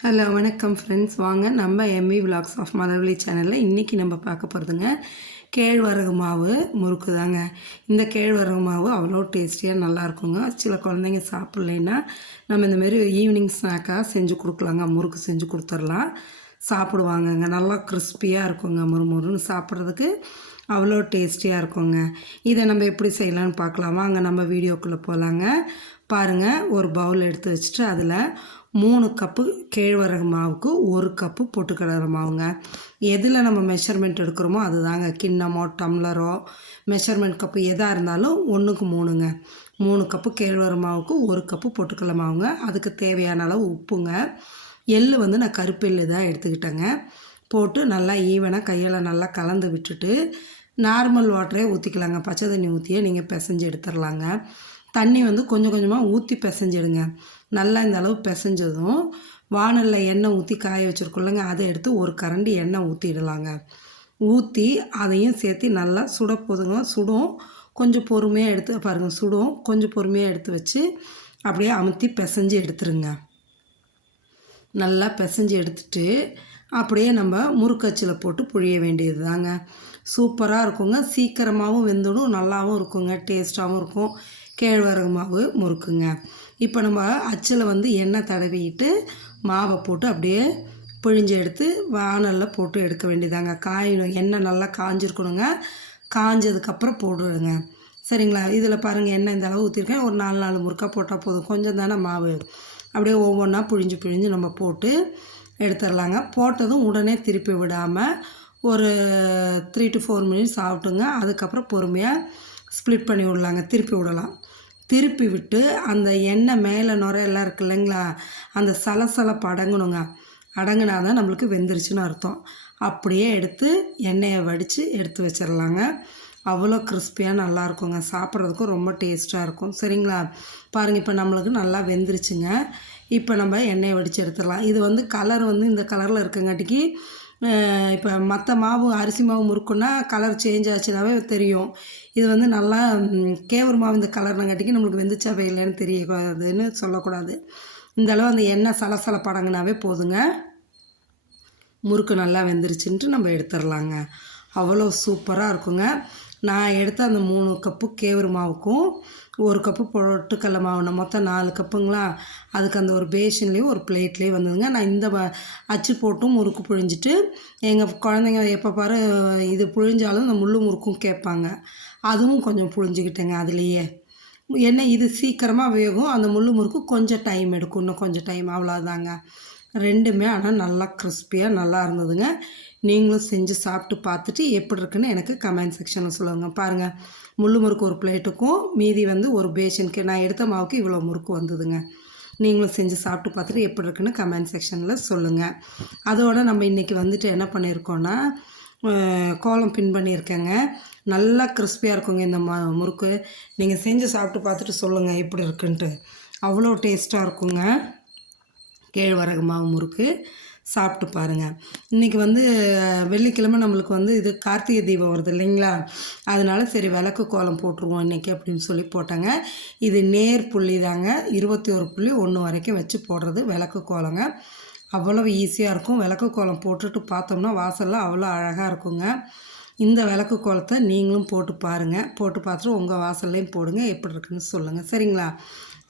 Hello வணக்கம் friends வாங்க நம்ம எம்இ விலாக்ஸ் ஆஃப் மலர்வழி சேனலில் இன்றைக்கி நம்ம பார்க்க போகிறதுங்க கேழ்வரகு மாவு முறுக்கு தாங்க இந்த கேழ்வரகு மாவு அவ்வளோ டேஸ்டியாக நல்லாயிருக்குங்க. சில குழந்தைங்க சாப்பிட்லைன்னா நம்ம இந்த மாதிரி ஈவினிங் ஸ்நாக்காக செஞ்சு கொடுக்கலாங்க. முறுக்கு செஞ்சு கொடுத்துர்லாம். சாப்பிடுவாங்கங்க. நல்லா கிறிஸ்பியாக இருக்குங்க முறுமுறுன்னு சாப்பிட்றதுக்கு. அவ்வளோ டேஸ்டியாக இருக்குங்க. இதை நம்ம எப்படி செய்யலான்னு பார்க்கலாமா. அங்கே நம்ம வீடியோக்குள்ளே போகலாங்க பாருங்கள் ஒரு பவுல் எடுத்து வச்சுட்டு அதில் மூணு கப்பு கேழ்வரகு மாவுக்கு ஒரு கப்பு பொட்டுக்கடலை மாவுங்க. எதில் நம்ம மெஷர்மெண்ட் எடுக்கிறோமோ அதுதாங்க. கிண்ணமோ டம்ளரோ மெஷர்மெண்ட் கப்பு எதாக இருந்தாலும் ஒன்றுக்கு மூணுங்க. மூணு கப்பு கேழ்வரகு மாவுக்கு ஒரு கப்பு பொட்டுக்கடலை மாவுங்க. அதுக்கு தேவையான அளவு உப்புங்க. எள் வந்து நான் கருப்பெல்லு தான் எடுத்துக்கிட்டேங்க. போட்டு நல்லா ஈவனாக கையில் நல்லா கலந்து விட்டுட்டு நார்மல் வாட்டரே ஊற்றிக்கலாங்க பச்சை தண்ணி ஊற்றியே நீங்கள் பிசைஞ்சு எடுத்துடலாங்க தண்ணி வந்து கொஞ்சம் கொஞ்சமாக ஊற்றி பிசைஞ்சிடுங்க. நல்லா இந்த அளவு பிசைஞ்சதும் வானலில் எண்ணெய் ஊற்றி காய வச்சுருக்கோல்லங்க அதை எடுத்து ஒரு கரண்டி எண்ணெய் ஊற்றிடலாங்க ஊற்றி அதையும் சேர்த்து நல்லா சுட போதுங்க. சுடும். கொஞ்சம் பொறுமையாக எடுத்து பாருங்கள் சுடும். கொஞ்சம் பொறுமையாக எடுத்து வச்சு அப்படியே அமுத்தி பிசைஞ்சு எடுத்துருங்க. நல்லா பிசைஞ்சு எடுத்துட்டு அப்படியே நம்ம முறுக்கச்சில் போட்டு புழிய வேண்டியது தாங்க சூப்பராக இருக்குங்க. சீக்கிரமாகவும் வெந்துடும். நல்லாவும் இருக்குங்க. டேஸ்ட்டாகவும் இருக்கும். கேழ்வரகு மாவு முறுக்குங்க. இப்போ நம்ம அச்சில் வந்து எண்ணெய் தடவிட்டு மாவை போட்டு அப்படியே பிழிஞ்சு எடுத்து வானலில் போட்டு எடுக்க வேண்டியதாங்க. காயணும். எண்ணெய் நல்லா காஞ்சிருக்கணுங்க. காஞ்சதுக்கப்புறம் போடுவேங்க சரிங்களா? இதில் பாருங்கள் எண்ணெய் இந்த அளவு ஊற்றிருக்கேன் ஒரு நாலு நாலு முறுக்கா போட்டால் போதும். கொஞ்சம் தானே மாவு. அப்படியே ஒவ்வொன்றா பிழிஞ்சு பிழிஞ்சு நம்ம போட்டு எடுத்துடலாங்க போட்டதும் உடனே திருப்பி விடாமல் ஒரு த்ரீ டு ஃபோர் மினிட்ஸ் ஆகட்டுங்க. அதுக்கப்புறம் பொறுமையாக ஸ்ப்ளிட் பண்ணி விடலாங்க. திருப்பி விடலாம். திருப்பி விட்டு அந்த எண்ணெய் மேலே நுரையெல்லாம் இருக்கு இல்லைங்களா? அந்த சலசலப்பு அடங்கணுங்க. அடங்கினா தான் நம்மளுக்கு வெந்துருச்சுன்னு அர்த்தம். அப்படியே எடுத்து எண்ணெயை வடித்து எடுத்து வச்சிடலாங்க அவ்வளோ கிறிஸ்பியாக நல்லாயிருக்குங்க. சாப்பிட்றதுக்கும் ரொம்ப டேஸ்ட்டாக இருக்கும். சரிங்களா? பாருங்கள் இப்போ நம்மளுக்கு நல்லா வெந்துருச்சுங்க. இப்போ நம்ம எண்ணெயை வடித்து எடுத்துடலாம். இது வந்து கலர் வந்து இந்த கலரில் இருக்கங்காட்டிக்கு இப்போ மற்ற மாவு அரிசி மாவு முறுக்குன்னா கலர் சேஞ்ச் ஆச்சுனாவே தெரியும். இது வந்து நல்லா கேவர் மாவு இந்த கலர்னங்காட்டிக்கு நம்மளுக்கு வெந்துச்சாவே இல்லைன்னு தெரியக்கூடாதுன்னு சொல்லக்கூடாது. இந்த அளவு அந்த எண்ணெய் சலசல படங்குனாவே போதுங்க. முறுக்கு நல்லா வெந்துருச்சுன்ட்டு நம்ம எடுத்துடலாங்க. அவ்வளோ சூப்பராக இருக்குங்க. நான் எடுத்த அந்த மூணு கப்பு கேவுரு மாவுக்கும் ஒரு கப்பு பொட்டுக்கடல மாவு. மொத்தம் நாலு கப்புங்களா? அதுக்கு அந்த ஒரு பேஷன்லேயும் ஒரு பிளேட்லேயும் வந்ததுங்க. நான் இந்த அச்சு போட்டும் முறுக்கு புழிஞ்சிட்டு எங்கள் குழந்தைங்க எப்போ பாரு இது புழிஞ்சாலும் இந்த முள் முறுக்கும் கேட்பாங்க. அதுவும் கொஞ்சம் புழிஞ்சிக்கிட்டேங்க அதுலேயே. என்ன இது சீக்கிரமாக வேகும் அந்த முள் முறுக்கு கொஞ்சம் டைம் எடுக்கும். இன்னும் கொஞ்சம் டைம் அவ்வளோதாங்க ரெண்டுமே ஆனால் நல்லா கிறிஸ்பியாக நல்லா இருந்ததுங்க. நீங்களும் செஞ்சு சாப்பிட்டு பார்த்துட்டு எப்படி இருக்குன்னு எனக்கு கமெண்ட் செக்ஷனில் சொல்லுங்கள் பாருங்கள் முள்ளு முறுக்கு ஒரு பிளேட்டுக்கும் மீதி வந்து ஒரு பேஷனுக்கு நான் எடுத்த மாவுக்கு இவ்வளோ முறுக்கு வந்ததுங்க. நீங்களும் செஞ்சு சாப்பிட்டு பார்த்துட்டு எப்படி இருக்குன்னு கமெண்ட் செக்ஷனில் சொல்லுங்கள் அதோடு நம்ம இன்றைக்கி வந்துட்டு என்ன பண்ணியிருக்கோன்னா கோலம் பின் பண்ணியிருக்கேங்க நல்லா கிறிஸ்பியாக இருக்குங்க இந்த ம முறுக்கு. நீங்கள் செஞ்சு சாப்பிட்டு பார்த்துட்டு சொல்லுங்கள் எப்படி இருக்குன்ட்டு. அவ்வளோ டேஸ்ட்டாக இருக்குங்க. கேழ்வரகு மாவு முறுக்கு சாப்பிட்டு பாருங்கள் இன்றைக்கி வந்து வெள்ளிக்கிழமை நம்மளுக்கு வந்து இது கார்த்திகை தீபம் வருது இல்லைங்களா? அதனால சரி விளக்கு கோலம் போட்டுருவோம் இன்றைக்கி அப்படின்னு சொல்லி போட்டாங்க. இது நேர் புள்ளி தாங்க. இருபத்தி ஒரு புள்ளி ஒன்று வரைக்கும் வச்சு போடுறது விளக்கு கோலங்க. அவ்வளோ ஈஸியாக இருக்கும். விளக்கு கோலம் போட்டுட்டு பார்த்தோம்னா வாசலில் அவ்வளோ அழகாக இருக்குங்க. இந்த விளக்கு கோலத்தை நீங்களும் போட்டு பாருங்கள் போட்டு பார்த்துட்டு உங்கள் வாசல்லையும் போடுங்க. எப்படி இருக்குன்னு சொல்லுங்கள் சரிங்களா?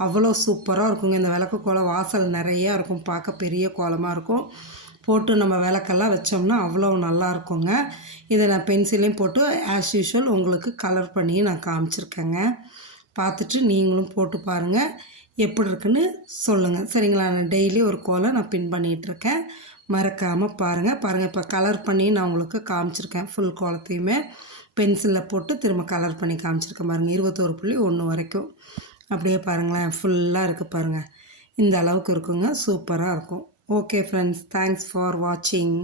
அவ்வளோ சூப்பராக இருக்குங்க. இந்த விளக்கு கோலம் வாசல் நிறையா இருக்கும். பார்க்க பெரிய கோலமாக இருக்கும். போட்டு நம்ம விளக்கெல்லாம் வச்சோம்னா அவ்வளோ நல்லா இருக்குங்க. இதை நான் பென்சிலையும் போட்டு ஆஸ் யூஷுவல் உங்களுக்கு கலர் பண்ணி நான் காமிச்சிருக்கேங்க. பார்த்துட்டு நீங்களும் போட்டு பாருங்கள் எப்படி இருக்குன்னு சொல்லுங்கள் சரிங்களா? நான் டெய்லி ஒரு கோலை நான் பின் பண்ணிகிட்ருக்கேன் மறக்காமல் பாருங்கள் பாருங்கள் இப்போ கலர் பண்ணி நான் உங்களுக்கு காமிச்சிருக்கேன். ஃபுல் கோலத்தையுமே பென்சிலில் போட்டு திரும்ப கலர் பண்ணி காமிச்சிருக்கேன் பாருங்கள் இருபத்தோரு புள்ளி ஒன்று வரைக்கும். அப்படியே பாருங்களேன் ஃபுல்லாக இருக்குது பாருங்கள் இந்த அளவுக்கு இருக்குங்க. சூப்பராக இருக்கும். ஓகே ஃப்ரெண்ட்ஸ் தேங்க்ஸ் ஃபார் வாட்சிங்